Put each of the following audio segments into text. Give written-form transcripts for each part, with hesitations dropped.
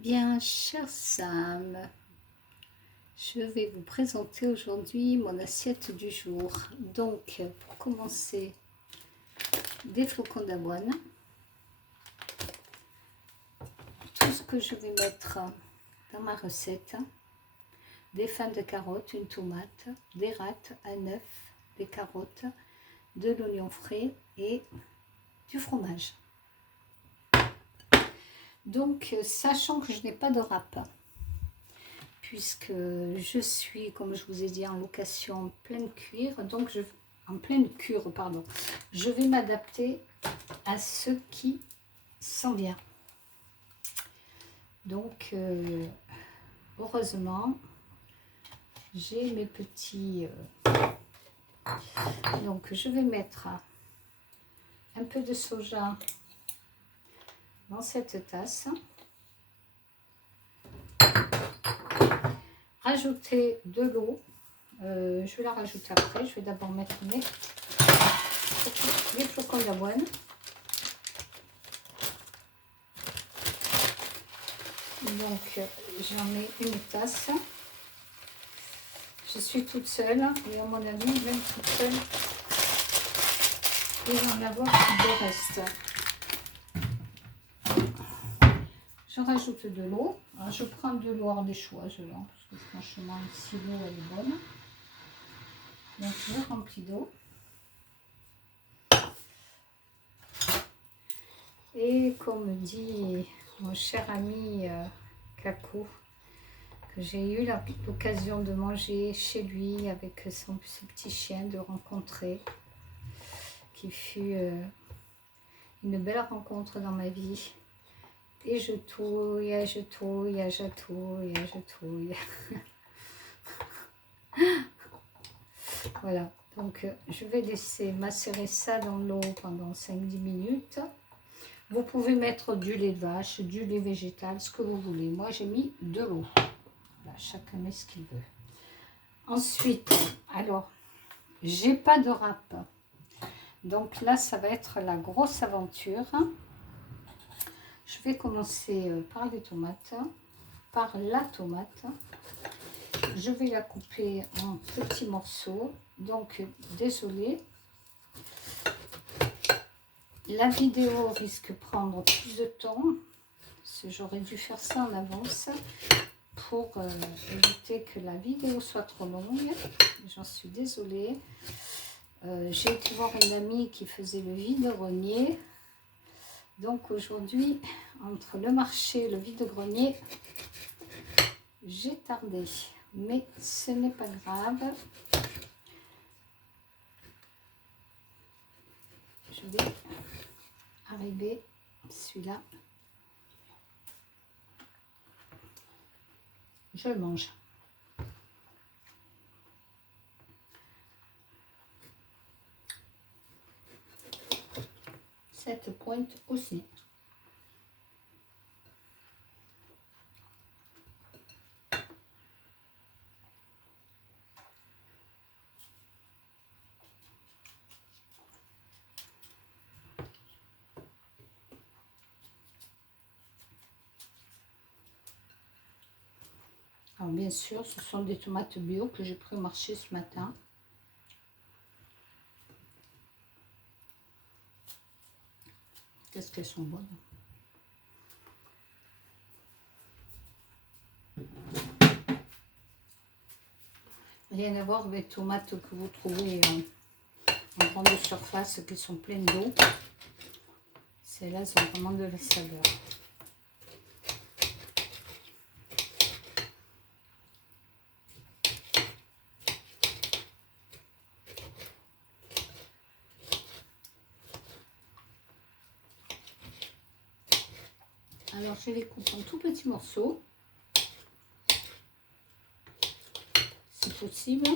Bien, chère Sam, je vais vous présenter aujourd'hui mon assiette du jour. Donc, pour commencer, des flocons d'avoine. Tout ce que je vais mettre dans ma recette, des fans de carottes, une tomate, des rattes, un œuf, des carottes, de l'oignon frais et du fromage. Donc, sachant que je n'ai pas de râpe, puisque je suis, comme je vous ai dit, en location en pleine cuir, donc en pleine cure, pardon, je vais m'adapter à ce qui s'en vient. Donc, heureusement, j'ai mes petits... donc, je vais mettre un peu de soja dans cette tasse. Rajouter de l'eau. Je vais la rajouter après. Je vais d'abord mettre les flocons d'avoine. Donc, j'en mets une tasse. Je suis toute seule, et à mon avis, même toute seule, il va en avoir de reste. Je rajoute de l'eau. Alors, je prends de l'eau hors des choix, parce que franchement, ici, l'eau, elle est bonne. Donc, je remplis d'eau. Et comme dit mon cher ami Kakou, que j'ai eu l'occasion de manger chez lui avec ses petits chiens, de rencontrer, qui fut une belle rencontre dans ma vie. Et je touille, je touille, je touille, je touille. Voilà, donc je vais laisser macérer ça dans l'eau pendant 5-10 minutes. Vous pouvez mettre du lait de vache, du lait végétal, ce que vous voulez. Moi, j'ai mis de l'eau. Voilà, chacun met ce qu'il veut. Ensuite, alors, j'ai pas de râpe. Donc là, ça va être la grosse aventure. Je vais commencer par les tomates, par la tomate. Je vais la couper en petits morceaux. Donc, désolé. La vidéo risque de prendre plus de temps. J'aurais dû faire ça en avance pour éviter que la vidéo soit trop longue. J'en suis désolée. J'ai été voir une amie qui faisait le vide-grenier. Donc aujourd'hui, entre le marché et le vide-grenier, j'ai tardé. Mais ce n'est pas grave. Je vais arriver celui-là. Je le mange. Cette pointe aussi. Alors bien sûr, ce sont des tomates bio que j'ai pris au marché ce matin. Qu'est-ce qu'elles sont bonnes. Rien à voir avec les tomates que vous trouvez en grande surface qui sont pleines d'eau. Celles-là sont vraiment de la saveur. Alors je les coupe en tout petits morceaux, si possible,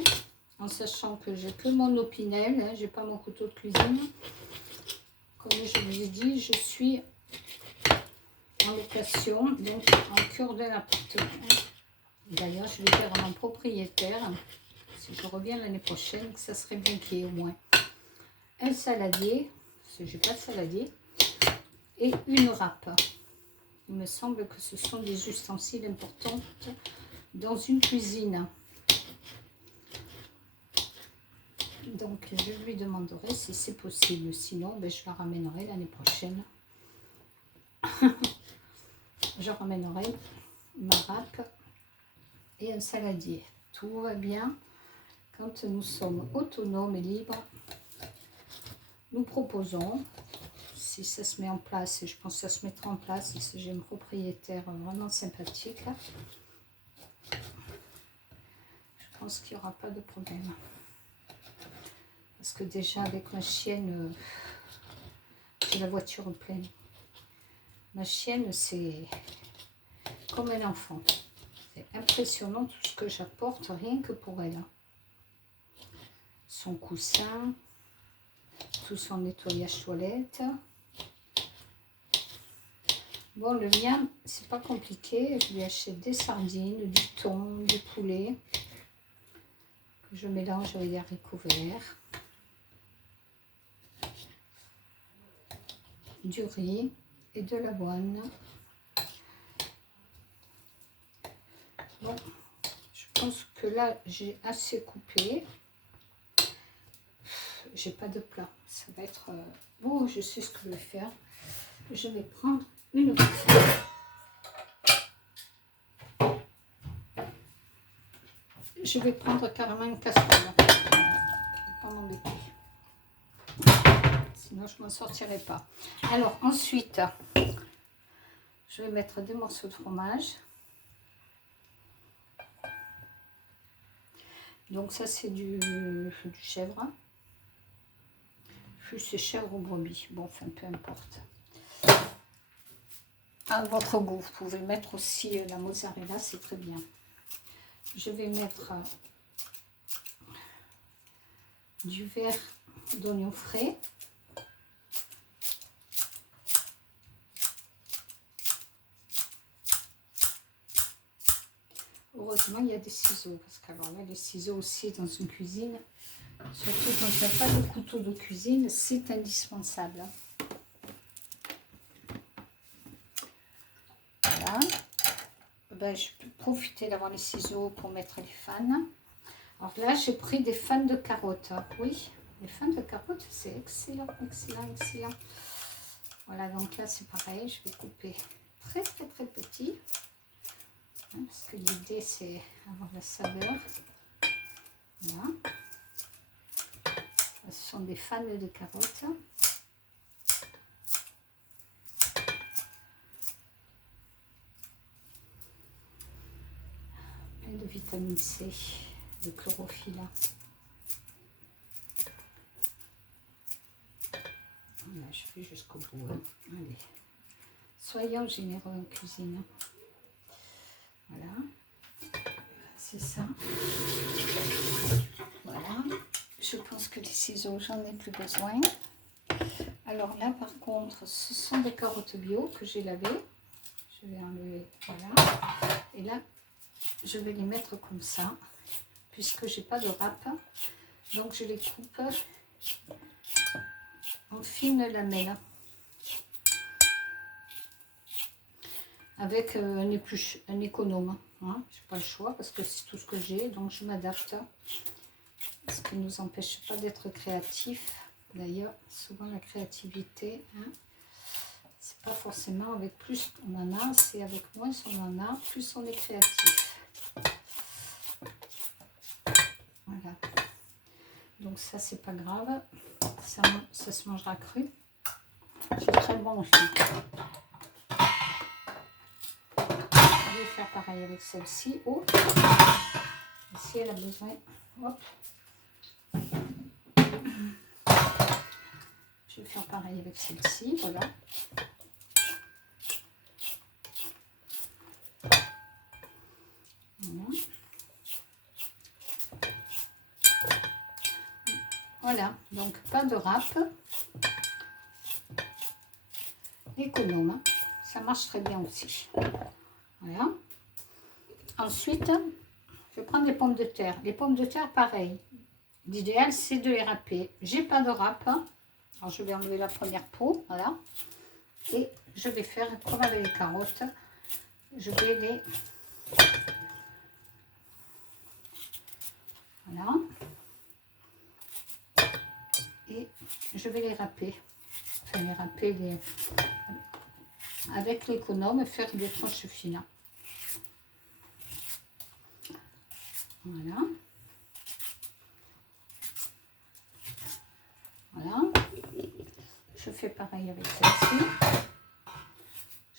en sachant que j'ai que mon opinel, hein, j'ai pas mon couteau de cuisine. Comme je vous ai dit, je suis en location, donc en cœur de l'appartement. D'ailleurs, je vais dire à mon propriétaire, si je reviens l'année prochaine, que ça serait bien qu'il y ait au moins un saladier, parce que j'ai pas de saladier, et une râpe. Il me semble que ce sont des ustensiles importants dans une cuisine. Donc, je lui demanderai si c'est possible. Sinon, ben, je la ramènerai l'année prochaine. Je ramènerai ma râpe et un saladier. Tout va bien. Quand nous sommes autonomes et libres, nous proposons, si ça se met en place, et je pense que ça se mettra en place, si j'ai une propriétaire vraiment sympathique, je pense qu'il n'y aura pas de problème. Parce que déjà avec ma chienne, j'ai la voiture pleine. Ma chienne, c'est comme un enfant. C'est impressionnant tout ce que j'apporte rien que pour elle. Son coussin, tout son nettoyage toilette. Bon, le mien, c'est pas compliqué. Je lui achète des sardines, du thon, du poulet, que je mélange avec des haricots verts, du riz et de l'avoine. Bon, je pense que là, j'ai assez coupé. J'ai pas de plat. Ça va être... Bon, je sais ce que je vais faire. Je vais prendre une casserole. Je vais prendre carrément une casserole. Je vais pas m'embêter. Sinon, je m'en sortirai pas. Alors, ensuite, je vais mettre des morceaux de fromage. Donc, ça, c'est du chèvre. Plus c'est chèvre ou brebis. Bon, enfin, peu importe. À votre goût, vous pouvez mettre aussi la mozzarella, c'est très bien. Je vais mettre du verre d'oignon frais. Heureusement, il y a des ciseaux, parce qu'alors là, les ciseaux aussi dans une cuisine, surtout quand il n'y a pas de couteau de cuisine, c'est indispensable. Voilà. Ben, je peux profiter d'avoir les ciseaux pour mettre les fans. Alors là, j'ai pris des fans de carottes. Oui, les fans de carottes, c'est excellent, excellent, excellent. Voilà, donc là, c'est pareil, je vais couper très, très, très petit. Parce que l'idée, c'est avoir la saveur. Voilà. Ce sont des fans de carottes. Plein de vitamine C, de chlorophylle. Voilà, je fais jusqu'au bout. Hein. Allez. Soyons généreux en cuisine. Voilà. C'est ça. Voilà. Je pense que les ciseaux, j'en ai plus besoin. Alors là, par contre, ce sont des carottes bio que j'ai lavées. Je vais enlever, voilà. Et là, je vais les mettre comme ça, puisque j'ai pas de râpe. Donc, je les coupe en fines lamelles. Avec un économe. Hein. Je n'ai pas le choix, parce que c'est tout ce que j'ai. Donc, je m'adapte. Ce qui ne nous empêche pas d'être créatifs. D'ailleurs, souvent la créativité, hein, c'est pas forcément avec plus on en a, c'est avec moins on en a, plus on est créatif. Voilà. Donc ça, c'est pas grave. Ça se mangera cru. C'est très bon aussi. Je vais faire pareil avec celle-ci. Oh. Ici, elle a besoin. Hop. Je vais faire pareil avec celle-ci, voilà. Voilà. Voilà, donc pas de râpe. Économe, ça marche très bien aussi. Voilà. Ensuite, je vais prendre des pommes de terre. Les pommes de terre, pareil. L'idéal, c'est de les râper. J'ai pas de râpe. Alors, je vais enlever la première peau, voilà. Et je vais faire comme avec les carottes. Je vais les... Voilà. Et je vais les râper. Enfin, les râper avec l'économe, faire des tranches fines. Voilà. Voilà. Je fais pareil avec celle-ci.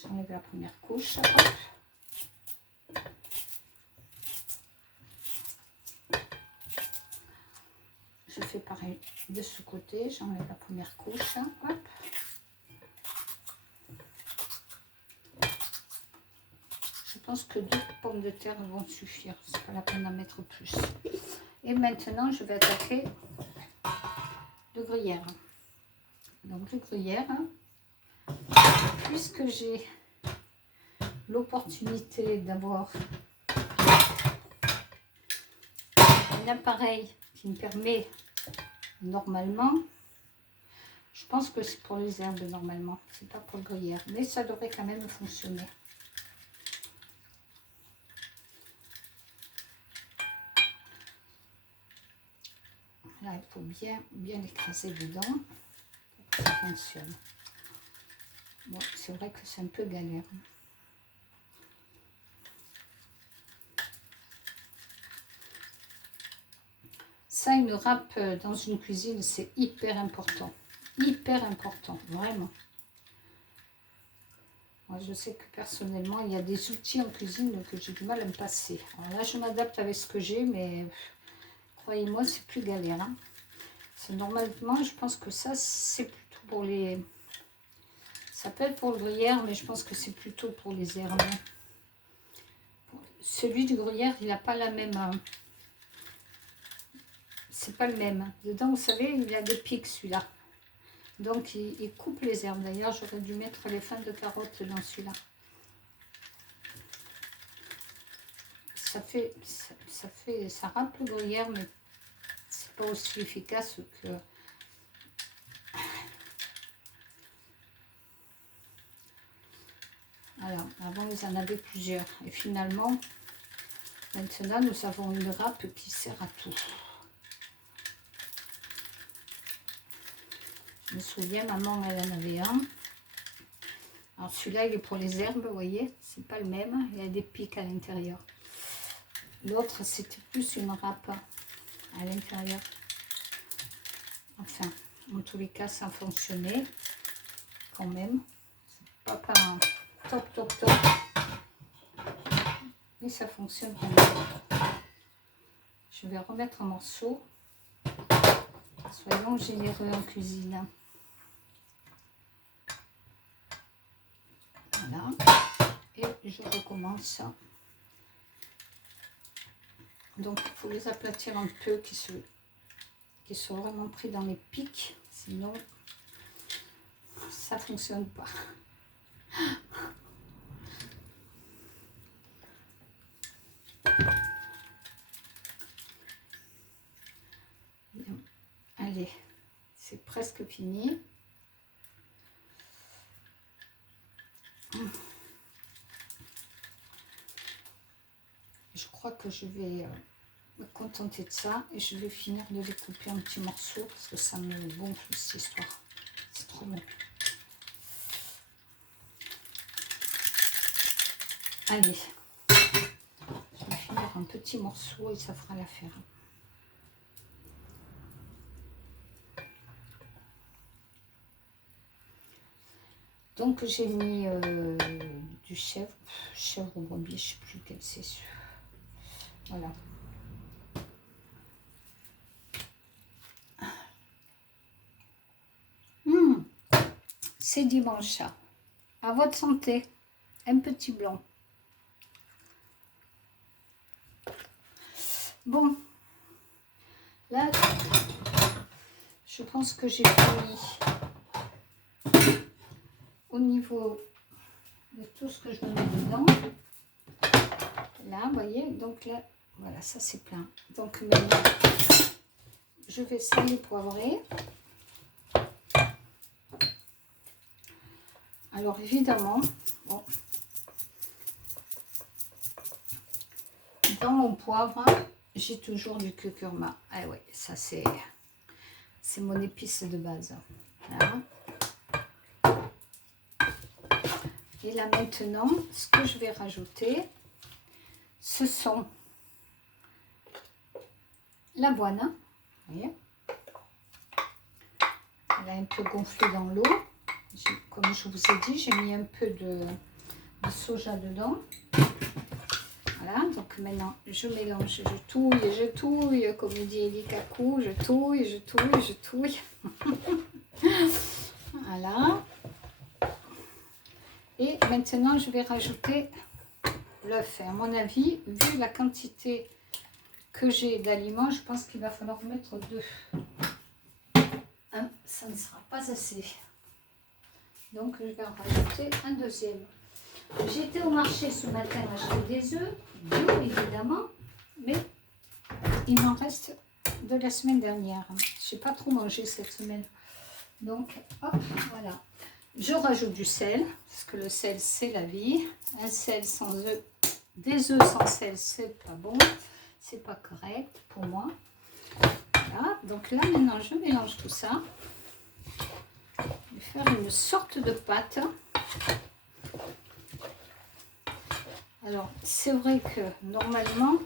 J'enlève la première couche. Hop. Je fais pareil de ce côté. J'enlève la première couche. Hop. Je pense que 2 pommes de terre vont suffire. C'est pas la peine d'en mettre plus. Et maintenant, je vais attaquer le gruyère. Donc le gruyère, puisque j'ai l'opportunité d'avoir un appareil qui me permet normalement, je pense que c'est pour les herbes normalement, c'est pas pour le gruyère, mais ça devrait quand même fonctionner. Là, il faut bien l'écraser dedans pour que ça fonctionne. Bon, c'est vrai que c'est un peu galère. Ça, une râpe dans une cuisine, c'est hyper important. Hyper important, vraiment. Moi, je sais que personnellement, il y a des outils en cuisine que j'ai du mal à me passer. Alors là, je m'adapte avec ce que j'ai, mais croyez-moi, c'est plus galère. Hein. Normalement, je pense que ça, c'est plutôt pour les... Ça peut être pour le gruyère, mais je pense que c'est plutôt pour les herbes. Celui du gruyère, il n'a pas la même... C'est pas le même. Dedans, vous savez, il a des pics, celui-là. Donc, il coupe les herbes. D'ailleurs, j'aurais dû mettre les fans de carottes dans celui-là. Ça râpe le gruyère, mais c'est pas aussi efficace que... Voilà, avant, ils en avaient plusieurs. Et finalement, maintenant, nous avons une râpe qui sert à tout. Je me souviens, maman, elle en avait un. Alors celui-là, il est pour les herbes, vous voyez, c'est pas le même. Il y a des pics à l'intérieur. L'autre, c'était plus une râpe à l'intérieur. Enfin, en tous les cas, ça fonctionnait quand même. C'est pas un top. Mais ça fonctionne quand même. Je vais remettre un morceau. Soyons généreux en cuisine. Voilà. Et je recommence. Donc, il faut les aplatir un peu, qui sont vraiment pris dans les pics. Sinon, ça ne fonctionne pas. Bien. Allez, c'est presque fini. Je crois que je vais me contenter de ça et je vais finir de les couper en petits morceaux parce que ça me gonfle cette histoire. C'est trop bon. Allez, je vais finir un petit morceau et ça fera l'affaire. Donc j'ai mis du chèvre ou brebis, je ne sais plus lequel c'est. Voilà. C'est dimanche. À votre santé. Un petit blanc. Bon. Là, je pense que j'ai fini au niveau de tout ce que je mets dedans. Là, vous voyez, donc là, voilà, ça c'est plein. Donc maintenant, je vais saler, poivrer. Alors évidemment, bon, dans mon poivre, j'ai toujours du curcuma. Ah oui, ça c'est mon épice de base. Voilà. Et là maintenant, ce que je vais rajouter, ce sont l'avoine. Vous voyez, elle a un peu gonflé dans l'eau. Comme je vous ai dit, j'ai mis un peu de soja dedans. Voilà, donc maintenant je mélange, je touille, comme dit Eli Kaku, je touille. Voilà. Et maintenant je vais rajouter l'œuf. À mon avis, vu la quantité que j'ai d'aliments, je pense qu'il va falloir mettre 2. Ça ne sera pas assez. Donc je vais en rajouter un deuxième. J'étais au marché ce matin acheter des œufs, bio évidemment, mais il m'en reste de la semaine dernière. Je n'ai pas trop mangé cette semaine. Donc, hop, voilà. Je rajoute du sel, parce que le sel, c'est la vie. Un sel sans œufs, des œufs sans sel, c'est pas bon. C'est pas correct pour moi. Voilà. Donc là, maintenant, je mélange tout ça. Je vais faire une sorte de pâte. Alors, c'est vrai que normalement,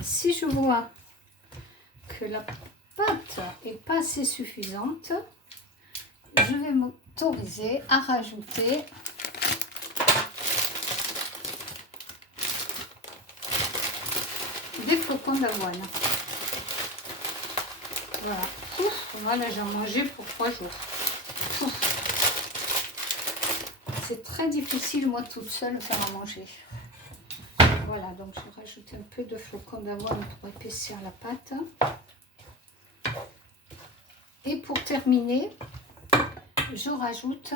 si je vois que la pâte n'est pas assez suffisante, je vais m'autoriser à rajouter des flocons d'avoine. Voilà. Ouf, voilà, j'en mangé pour 3 jours. Ouf. C'est très difficile, moi, toute seule, faire à manger. Voilà, donc je rajoute un peu de flocons d'avoine pour épaissir la pâte. Et pour terminer, je rajoute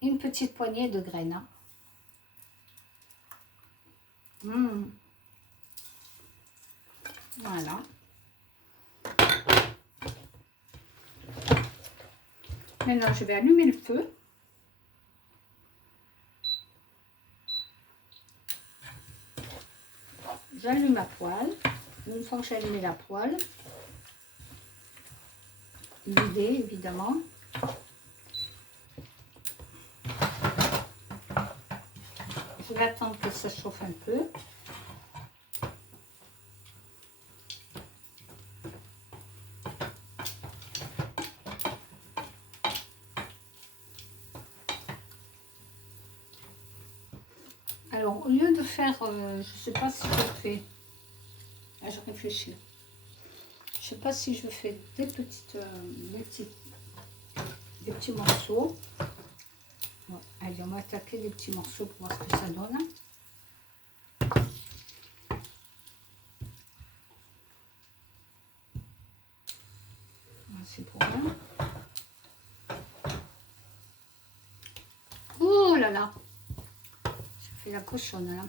une petite poignée de graines. Voilà. Maintenant, je vais allumer le feu. J'allume la poêle. Une fois que j'ai allumé la poêle, l'idée évidemment. Je vais attendre que ça chauffe un peu. Alors, au lieu de faire, je ne sais pas si je fais, là, je réfléchis. Je ne sais pas si je fais des petits morceaux. Ouais, allez, on va attaquer des petits morceaux pour voir ce que ça donne. C'est pour rien. Oh là là! Je fais la cochonne là.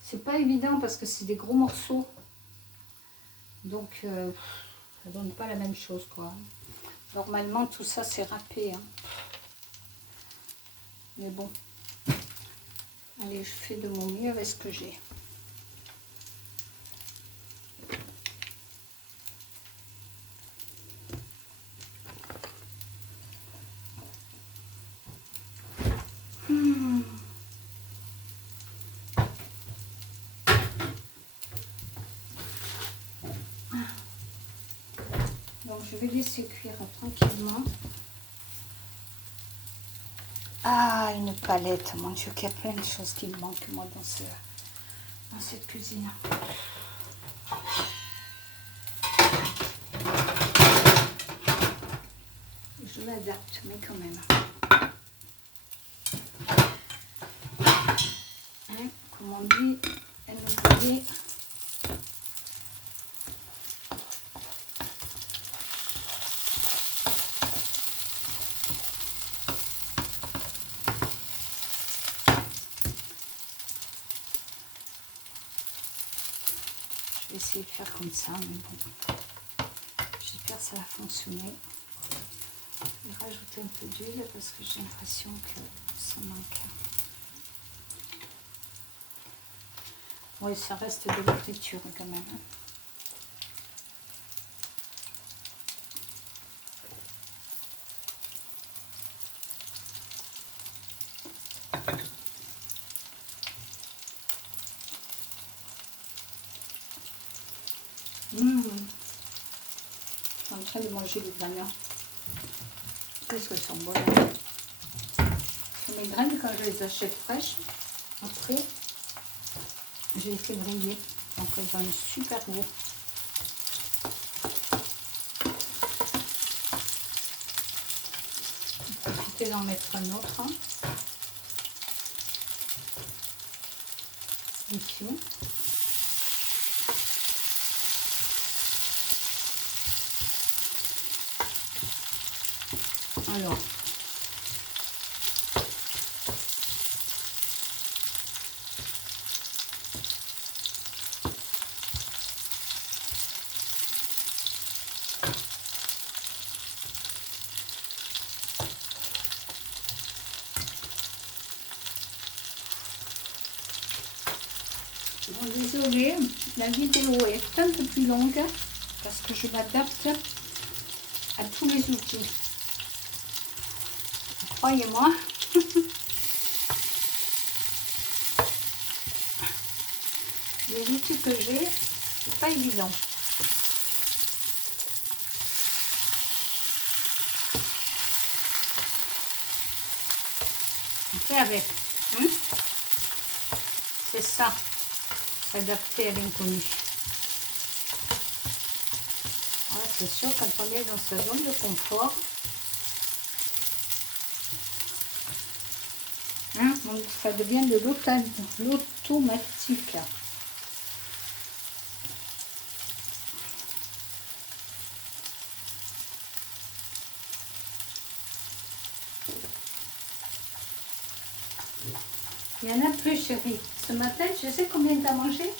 C'est pas évident parce que c'est des gros morceaux. Donc, ça donne pas la même chose, quoi. Normalement, tout ça, c'est râpé. Hein. Mais bon. Allez, je fais de mon mieux avec ce que j'ai. Donc, je vais laisser cuire tranquillement. Ah, une palette. Mon Dieu, qu'il y a plein de choses qui me manquent, moi, dans cette cuisine. Je m'adapte, mais quand même. Hein, comme on dit, elle nous dit... Je vais essayer de faire comme ça, mais bon. J'espère que ça va fonctionner. Je vais rajouter un peu d'huile parce que j'ai l'impression que ça manque. Oui, ça reste de la friture quand même. Je suis en train de manger les graines. Qu'est-ce qu'elles sont bonnes. Mes graines, quand je les achète fraîches, après, je les fais griller. Donc elles ont un super goût. Profitez d'en mettre un autre. Ici. Alors, bon, désolée, la vidéo est un peu plus longue parce que je m'adapte à tous les outils. Croyez-moi. Les outils que j'ai, c'est pas évident. On fait avec. C'est ça, s'adapter à l'inconnu. C'est sûr, quand on est dans sa zone de confort, donc ça devient de l'automatique. Il y en a plus, chérie. Ce matin, je sais combien tu as mangé.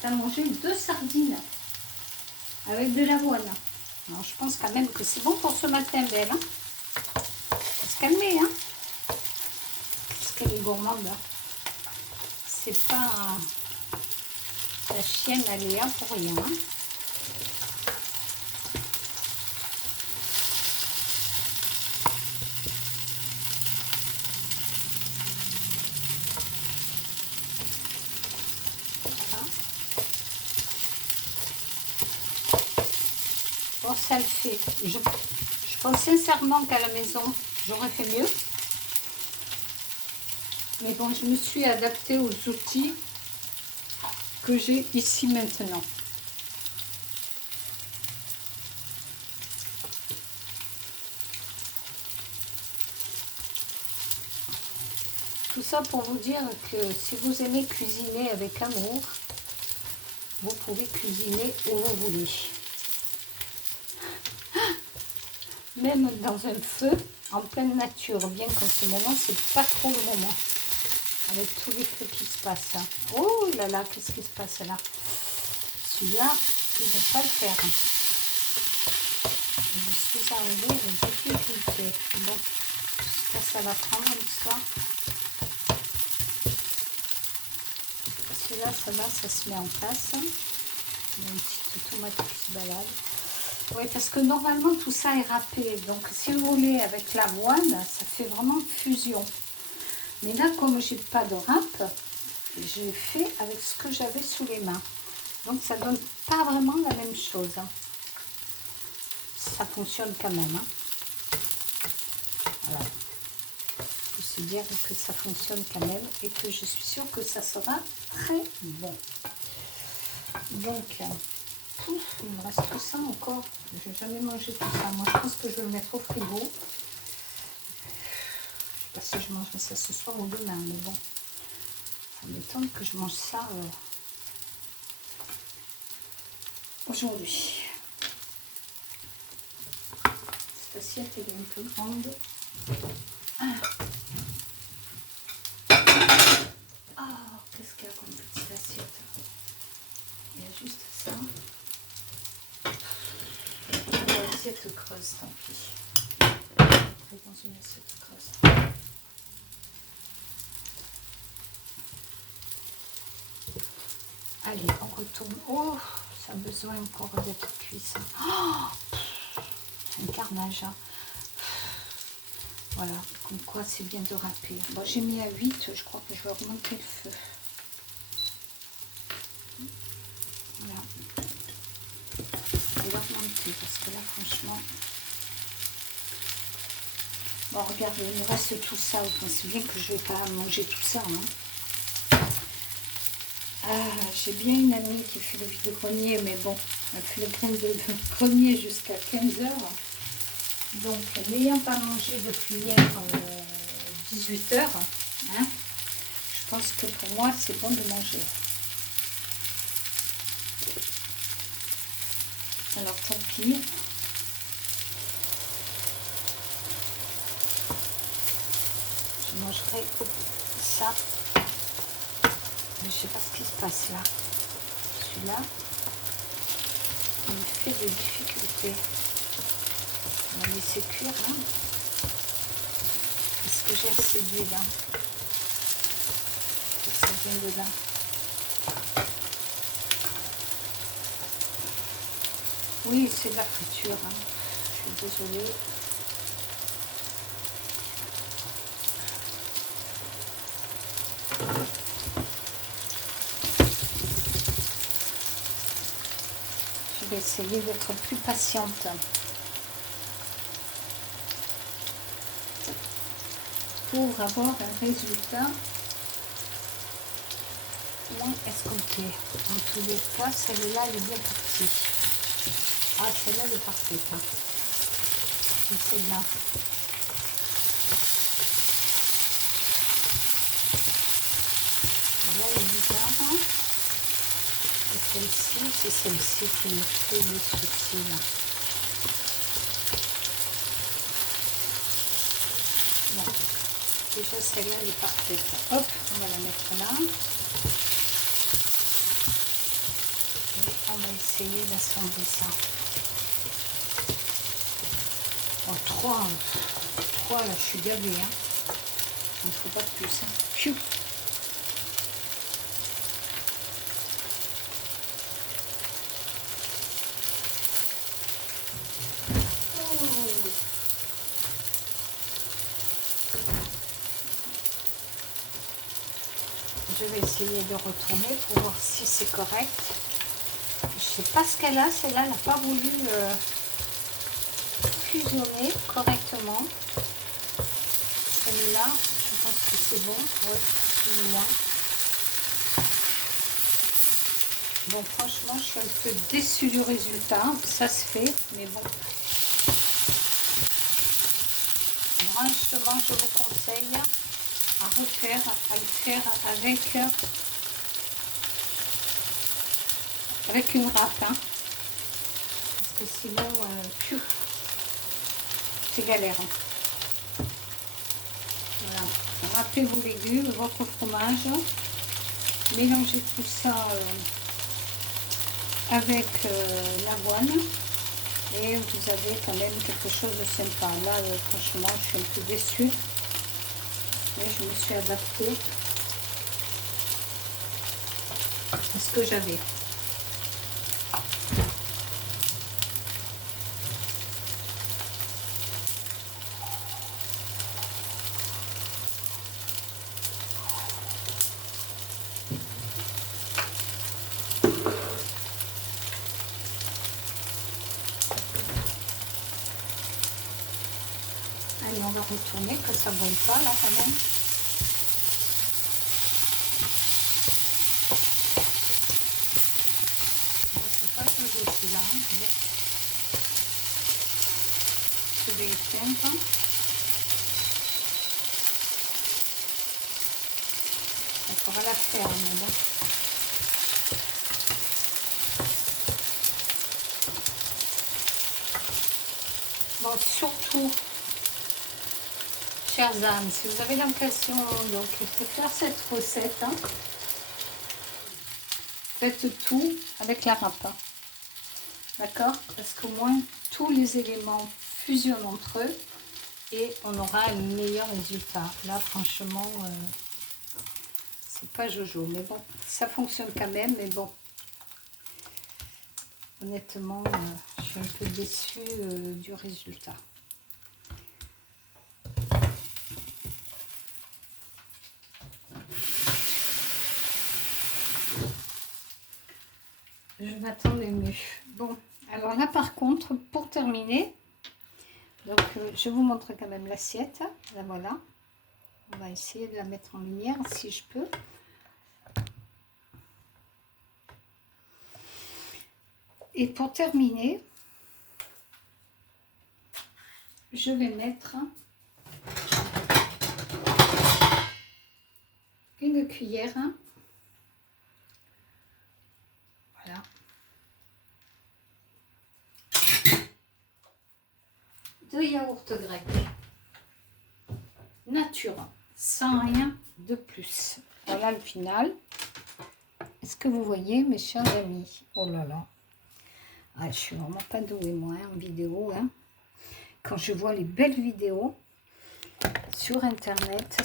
Tu as mangé 2 sardines avec de l'avoine. Alors, je pense quand même que c'est bon pour ce matin, Belle. Hein, faut se calmer, hein. Parce qu'elle est gourmande. Hein. C'est pas la chienne Aléa pour rien. Hein. Bon, ça le fait. Je pense sincèrement qu'à la maison, j'aurais fait mieux. Mais bon, je me suis adaptée aux outils que j'ai ici maintenant. Tout ça pour vous dire que si vous aimez cuisiner avec amour, vous pouvez cuisiner où vous voulez. Même dans un feu, en pleine nature, bien qu'en ce moment, c'est pas trop le moment. Avec tous les feux qui se passent. Oh là là, qu'est-ce qui se passe là? Celui-là, il ne va pas le faire. Je suis arrivée aux difficultés. Bon, j'espère que ça va prendre l'histoire. Celui-là, ça va, ça se met en place. Il y a une petite tomate qui se balade. Oui, parce que normalement, tout ça est râpé. Donc, si vous voulez, avec l'avoine, ça fait vraiment fusion. Mais là, comme j'ai pas de râpe, j'ai fait avec ce que j'avais sous les mains. Donc, ça donne pas vraiment la même chose. Hein. Ça fonctionne quand même. Hein. Voilà. Il faut se dire que ça fonctionne quand même et que je suis sûre que ça sera très bon. Donc, il me reste tout ça encore. Je n'ai jamais mangé tout ça. Moi, je pense que je vais le mettre au frigo. Je ne sais pas si je mangerai ça ce soir ou demain, mais bon. Ça m'étonne que je mange ça aujourd'hui. Cette assiette elle est un peu grande. Qu'est-ce qu'il y a comme petite assiette? Il y a juste ça. assiette creuse, tant pis. Dans une assiette creuse. Allez, on retourne. Oh, ça a besoin encore d'être cuit, ça. Oh, c'est un carnage, hein. Voilà, comme quoi c'est bien de râper. Bon, j'ai mis à 8, je crois que je vais augmenter le feu. Voilà. Je vais l'augmenter parce que là, franchement... Bon, regarde, il me reste tout ça. Vous pensez bien que je ne vais pas manger tout ça, hein. Ah, j'ai bien une amie qui fait le vide-grenier, mais bon, elle fait le vide-grenier jusqu'à 15 heures. Donc, n'ayant pas mangé depuis hier 18 heures, hein, je pense que pour moi, c'est bon de manger. Alors, tant pis. Je mangerai ça. Mais je sais pas ce qui se passe là. Celui-là, il me fait des difficultés. On va laisser cuire, hein. Est-ce que j'ai assez d'huile, hein? Ça vient de là. Oui, c'est de la friture, hein. Je suis désolée. Je vais essayer d'être plus patiente. Pour avoir un résultat moins escompté. En tous les cas, celle-là, elle est bien partie. Ah, celle-là, elle est parfaite. Hein. Et celle-là. Celle-là, elle est bizarre. Hein. Et celle-ci, c'est celle-ci qui me fait le souci, là. Bon. Déjà, celle-là, elle est parfaite. Hop, on va la mettre là. Et on va essayer d'assembler ça. Oh, 3 là, je suis gavée, hein. Il ne faut pas de plus, hein. Pfiou. Je vais essayer de retourner pour voir si c'est correct. Je sais pas ce qu'elle a, celle-là, elle n'a pas voulu fusionner correctement. Celle-là, je pense que c'est bon, oui, plus ou moins. Bon, franchement, je suis un peu déçue du résultat. Ça se fait, mais bon. Franchement, je vous conseille à refaire, à le faire avec une râpe, hein. Parce que sinon, c'est galère. Hein. Voilà. Râpez vos légumes, votre fromage, mélangez tout ça avec l'avoine et vous avez quand même quelque chose de sympa. Là, franchement, je suis un peu déçue, mais je me suis adaptée à ce que j'avais. Allez, on va retourner, que ça ne brûle pas là quand même. C'est pas toujours celui-là. Hein. Je vais éteindre. On va la faire, mais bon. Bon, surtout, chers âmes, si vous avez l'occasion donc de faire cette recette, hein, faites tout avec la râpe. D'accord? Parce qu'au moins, tous les éléments fusionnent entre eux et on aura un meilleur résultat. Là, franchement, c'est pas jojo. Mais bon, ça fonctionne quand même. Mais bon, honnêtement, je suis un peu déçue du résultat. Je m'attendais mieux. Bon, alors là par contre, pour terminer, donc je vous montre quand même l'assiette. La voilà. On va essayer de la mettre en lumière si je peux. Et pour terminer, je vais mettre une cuillère. Voilà. De yaourt grec nature, sans rien de plus. Voilà le final. Est-ce que vous voyez, mes chers amis? Oh là là, ah, je suis vraiment pas douée moi en vidéo. Quand je vois les belles vidéos sur internet,